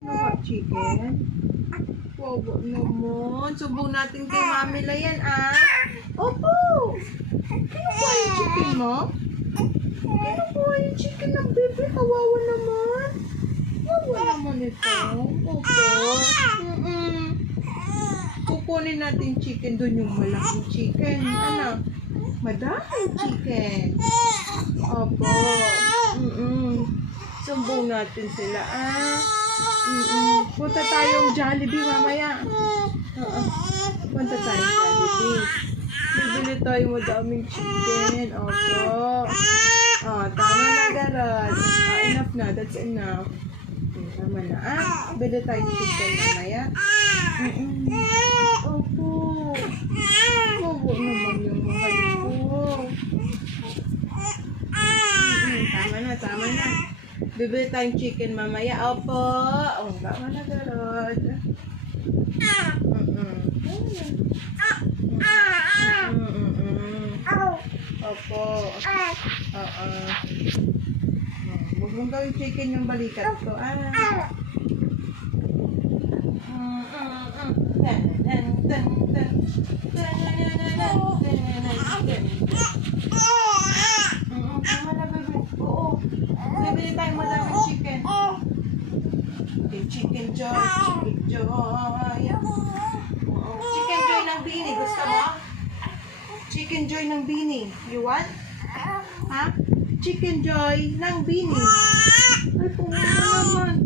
Chicken? Wow, naman. Subong natin kay Mami Layan, ah. Opo! Kinukuha yung chicken mo? Kinukuha yung chicken ng bebe. Kawawa naman. Kawawa naman ito. Opo. Kukunin natin chicken. Doon yung malaking chicken. Ano? Madaming chicken. Opo. Sumbong natin sila, ah. Punta tayong Jollibee mamaya. Punta tayong Jollibee. Bibili tayo madaming chicken. Opo. Tama na, Garod. Enough na. That's enough. Tama na. Bili tayong chicken mamaya. Opo. Opo naman yung mahal ko. Tama na. Bibili tayong chicken mamaya. Opo. Tama na, Garod. Opo. Huwag mong gawin chicken yung balikat ko. Tama na, bebe. Oo. Bibili tayo madaming chicken. Chicken Joy. Chicken Joy ng Bini. Gusto mo? Chicken Joy ng Bini. You want? Ha? Chicken Joy ng Bini. Ay, pumunta naman.